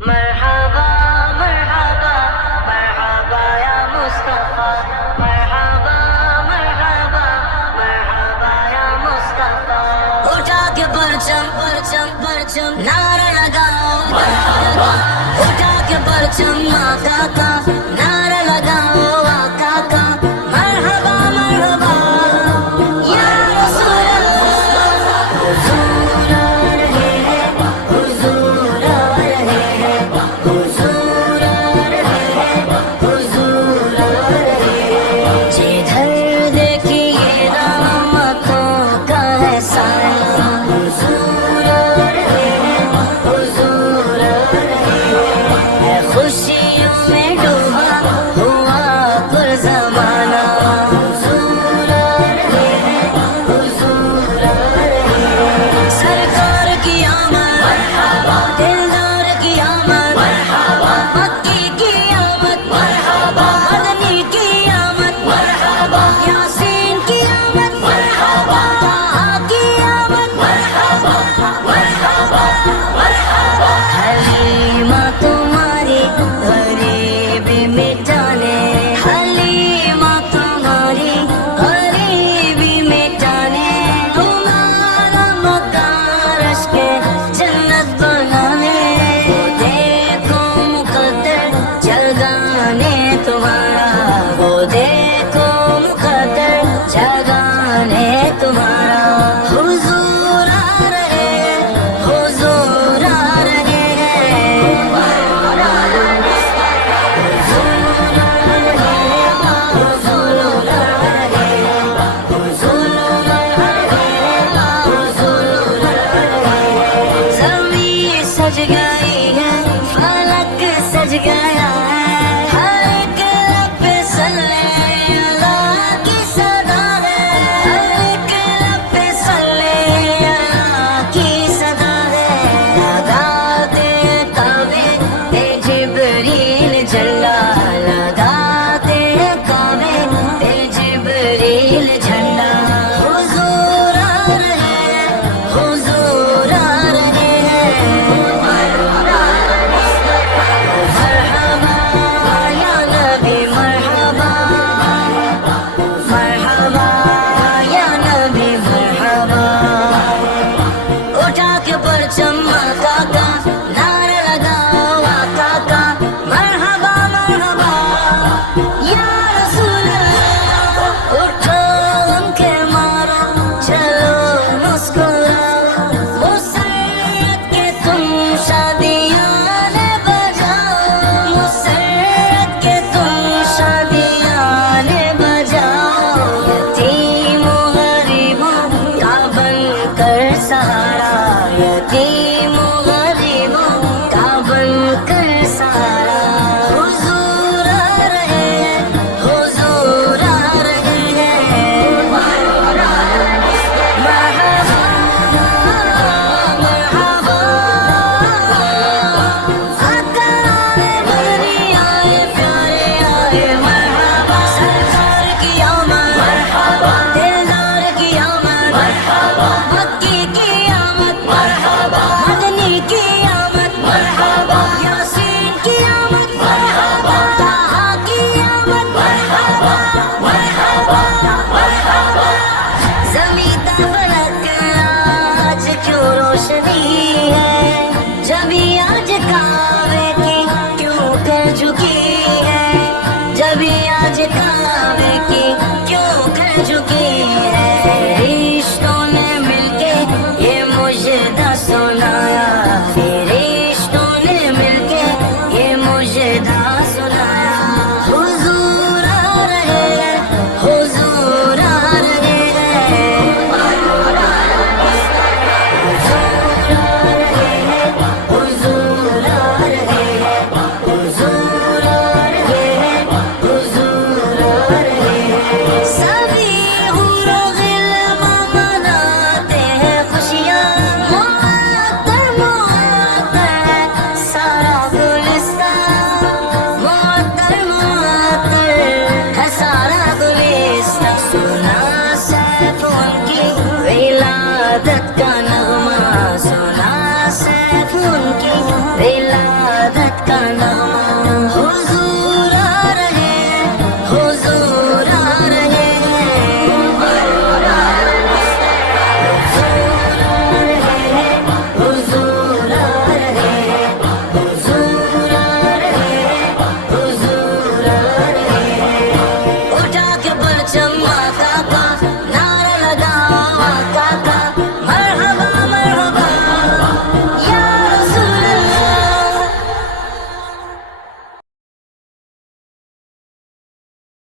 مرحبا مرحبا مرحبا یا مصطفیٰ مرحبا مرحبا مرحبا یا مصطفیٰ اٹھا کے پرچم پرچم پرچم نعرہ لگاؤ مرحبا اٹھا کے پرچم آقا کا نعرہ لگاؤ آقا کا مرحبا مرحبا یا رسول اللہ حضور آ رہے ہیں حضور آ رہے ہیں حضور آ رہے ہیں حضور آ رہے ہیں جدھر دیکھیے رحمتوں کا احسان حضور آ رہے ہیں حضور آ رہے ہیں خوشیوں میں ڈوبا ہوا پر زمانہ حضور آ رہے ہیں حضور آ رہے ہیں سرکار کی آمد مرحبا دلدار کی آمد مرحبا مکی کی آمد مرحبا مدنی کی آمد مرحبا یاسین کی آمد مرحبا طٰہٰ کی آمد مرحبا مرحبا مرحبا حلیمہ تمہاری غریبی مٹانے حلیمہ تمہاری غریبی مٹانے تمہارا مکان عشق جنت بنانے وہ دیکھو مقدر جگانے تمہارا وہ دیکھو مقدر جگانے تمہارا حضور آ رہے ہیں حضور آ رہے ہیں حضور آ رہے ہیں حضور آ رہے ہیں حضور آ رہے ہیں حضور آ رہے ہیں زمین سج گئی ہے فلک سج گیا ہے ہر ایک لب پہ صلی اللہ کی صدا ہے ہر ایک لب پہ صلی اللہ کی صدا ہے لگاتے کعبے پہ جبریل جھنڈا لگاتے کعبے پہ جبریل جھنڈا حضور آ رہے ہیں حضور آ رہے ہیں مرحبا یا نبی مرحبا مرحبا یا نبی مرحبا اٹھا کے پرچم آقا کا نعرہ لگاؤ آقا کا مرحبا مرحبا یا رسول اللہ اٹھو ہم کے مارو چلو مسکراؤ مسرت کے تم شادیاں بجاؤ مسرت کے تم شادیاں بجاؤ یتیم و غریبوں کا بن کر سہارا یتیم و غریبوں کا بن کر سہارا حضور آ رہے ہیں حضور آ رہے ہیں مرحبا مرحبا آقا آئے مدنی آئے پیارے آئے مرحبا سرکار کی آمد مرحبا دلدار کی آمد مرحبا مکی کی آمد مرحبا مدنی کی آمد مرحبا یاسین کی آمد مرحبا طٰہٰ کی آمد مرحبا مرحبا مرحبا زمین فلک آج کیوں روشنی ہے جبھی آج کعبے کی کیوں کر جھکی ہے جبھی آج کعبے کی کیوں کر جھکی ہے فرشتوں نے مل کے یہ مجدہ سنایا فرشتوں نے مل کے یہ مجدہ سنایا حضور آ رہے ہیں حضور آ رہے ہیں حضور آ رہے ہیں حضور آ رہے ہیں حضور آ رہے ہیں حضور آ رہے ہیں سبھی حوروں کا نام